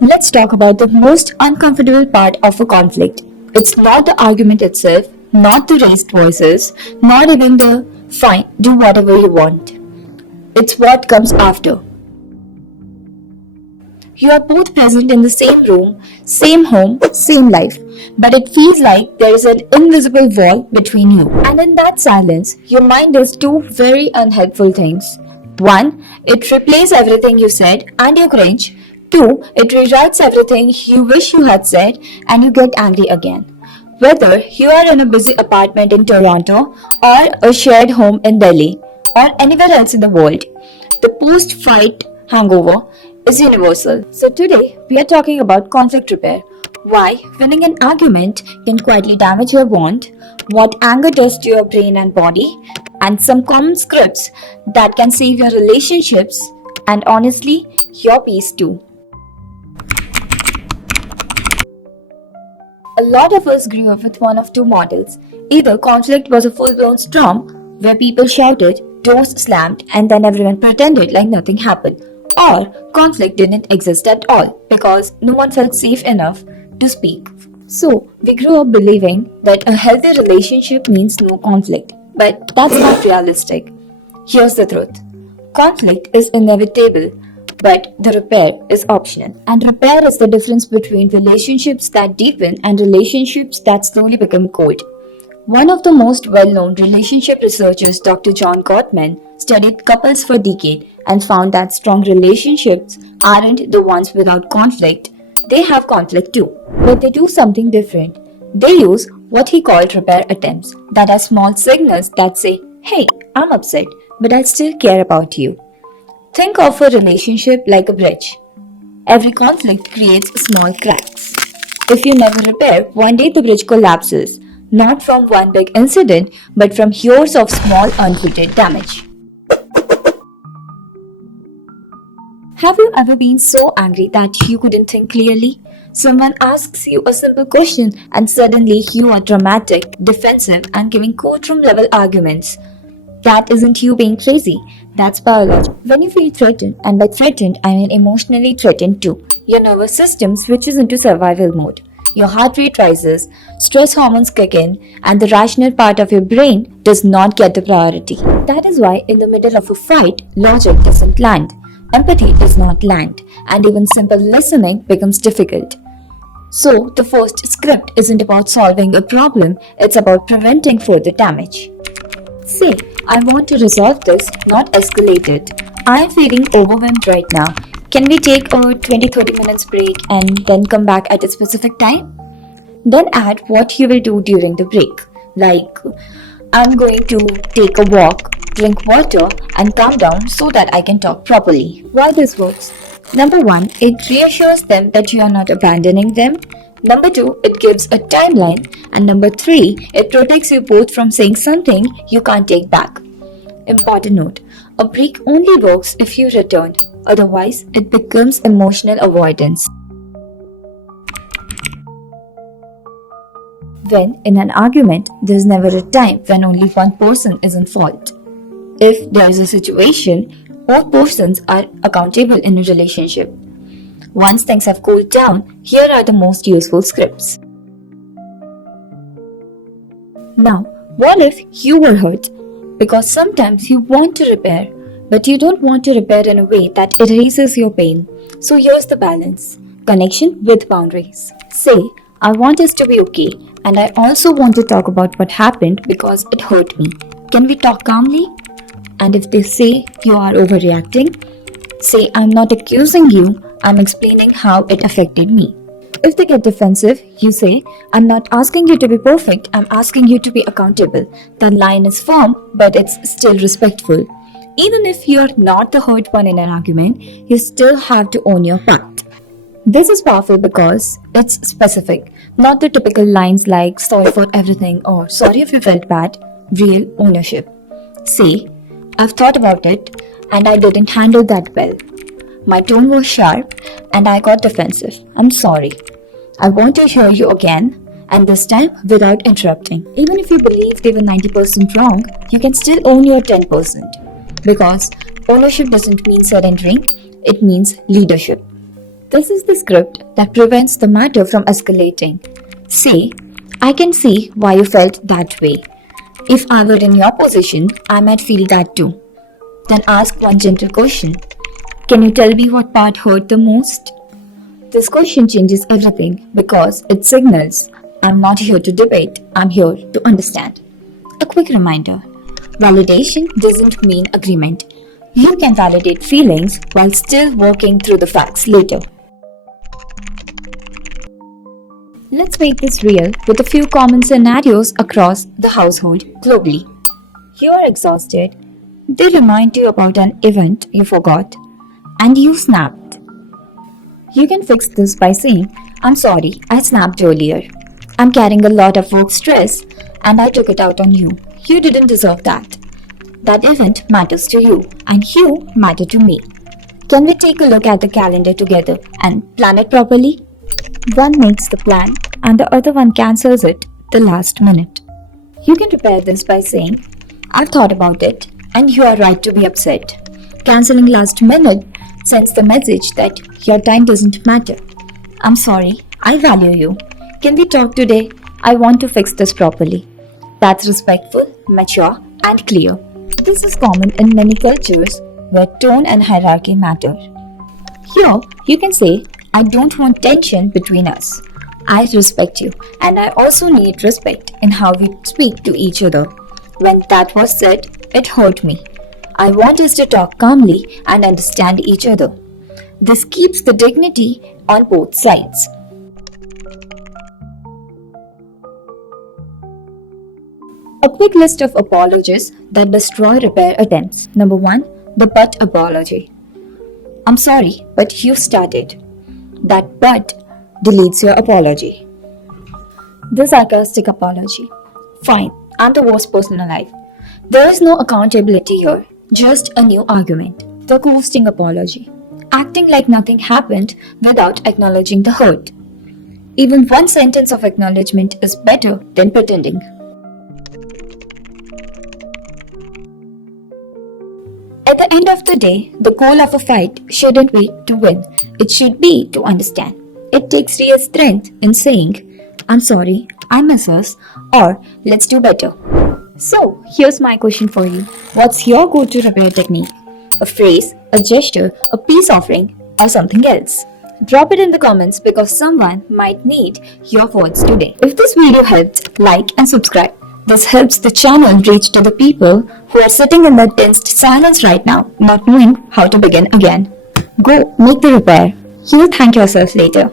Let's talk about the most uncomfortable part of a conflict. It's not the argument itself, not the raised voices, not even the fine, do whatever you want. It's what comes after. You are both present in the same room, same home, same life, but it feels like there is an invisible wall between you. And in that silence, your mind does two very unhelpful things. One, it replays everything you said and you cringe. Two, it rewrites everything you wish you had said and you get angry again. Whether you are in a busy apartment in Toronto or a shared home in Delhi or anywhere else in the world, the post fight hangover is universal. So, today we are talking about conflict repair. Why winning an argument can quietly damage your bond, what anger does to your brain and body, and some common scripts that can save your relationships and honestly, your peace too. A lot of us grew up with one of two models. Either conflict was a full blown storm where people shouted, doors slammed, and then everyone pretended like nothing happened. Or conflict didn't exist at all because no one felt safe enough to speak. So, we grew up believing that a healthy relationship means no conflict. But that's not realistic. Here's the truth conflict is inevitable, but the repair is optional. And repair is the difference between relationships that deepen and relationships that slowly become cold. One of the most well-known relationship researchers, Dr. John Gottman, studied couples for decades and found that strong relationships aren't the ones without conflict. They have conflict too, but they do something different. They use what he called repair attempts that are small signals that say, "Hey, I'm upset, but I still care about you." Think of a relationship like a bridge. Every conflict creates small cracks. If you never repair, one day the bridge collapses, not from one big incident, but from years of small untreated damage. Have you ever been so angry that you couldn't think clearly? Someone asks you a simple question and suddenly you are dramatic, defensive, and giving courtroom level arguments. That isn't you being crazy, that's biology. When you feel threatened, and by threatened I mean emotionally threatened too, your nervous system switches into survival mode. Your heart rate rises, stress hormones kick in, and the rational part of your brain does not get the priority. That is why, in the middle of a fight, logic doesn't land, empathy does not land, and even simple listening becomes difficult. So, the first script isn't about solving a problem, it's about preventing further damage. Say, I want to resolve this, not escalate it. I am feeling overwhelmed right now. Can we take a 20-30 minutes break and then come back at a specific time? Then add what you will do during the break. Like, I'm going to take a walk, drink water, and calm down so that I can talk properly. Why this works? Number one, it reassures them that you are not abandoning them. Number two, it gives a timeline. And number three, it protects you both from saying something you can't take back. Important note, a break only works if you return. Otherwise, it becomes emotional avoidance. When in an argument, there's never a time when only one person is in fault. If there is a situation, both persons are accountable in a relationship. Once things have cooled down, here are the most useful scripts. Now, what if you were hurt? Because sometimes you want to repair, but you don't want to repair in a way that erases your pain. So here's the balance. Connection with boundaries. Say, I want us to be okay, and I also want to talk about what happened because it hurt me. Can we talk calmly? And if they say you are overreacting, say, I'm not accusing you, I'm explaining how it affected me. If they get defensive, you say, I'm not asking you to be perfect, I'm asking you to be accountable. The line is firm, but it's still respectful. Even if you're not the hurt one in an argument, you still have to own your part. This is powerful because it's specific, not the typical lines like sorry for everything or sorry if you felt bad. Real ownership. Say, I've thought about it and I didn't handle that well. My tone was sharp and I got defensive. I'm sorry. I want to hear you again, and this time without interrupting. Even if you believe they were 90% wrong, you can still own your 10%. Because ownership doesn't mean surrendering, it means leadership. This is the script that prevents the matter from escalating. Say, I can see why you felt that way. If I were in your position, I might feel that too. Then ask one gentle question. Can you tell me what part hurt the most? This question changes everything because it signals I'm not here to debate, I'm here to understand. A quick reminder, validation doesn't mean agreement. You can validate feelings while still working through the facts later. Let's make this real with a few common scenarios across the household globally. You are exhausted, they remind you about an event you forgot, and you snapped. You can fix this by saying, I'm sorry, I snapped earlier. I'm carrying a lot of work stress and I took it out on you. You didn't deserve that. That event matters to you and you matter to me. Can we take a look at the calendar together and plan it properly? One makes the plan and the other one cancels it the last minute. You can repair this by saying, I've thought about it and you are right to be upset. Canceling last minute sends the message that your time doesn't matter. I'm sorry, I value you. Can we talk today? I want to fix this properly. That's respectful, mature, and clear. This is common in many cultures where tone and hierarchy matter. Here, you can say, I don't want tension between us. I respect you, and I also need respect in how we speak to each other. When that was said, it hurt me. I want us to talk calmly and understand each other. This keeps the dignity on both sides. A quick list of apologies that destroy repair attempts. Number 1, the but apology. I'm sorry, but you started. That but deletes your apology. The sarcastic apology. Fine, I'm the worst person alive. There is no accountability here, just a new argument. The ghosting apology. Acting like nothing happened without acknowledging the hurt. Even one sentence of acknowledgement is better than pretending. At the end of the day, the goal of a fight shouldn't be to win. It should be to understand. It takes real strength in saying, I'm sorry, I miss us, or let's do better. So, here's my question for you. What's your go-to repair technique? A phrase, a gesture, a peace offering, or something else? Drop it in the comments because someone might need your words today. If this video helped, like and subscribe. This helps the channel reach to the people who are sitting in that tensed silence right now, not knowing how to begin again. Go make the repair. You will thank yourself later.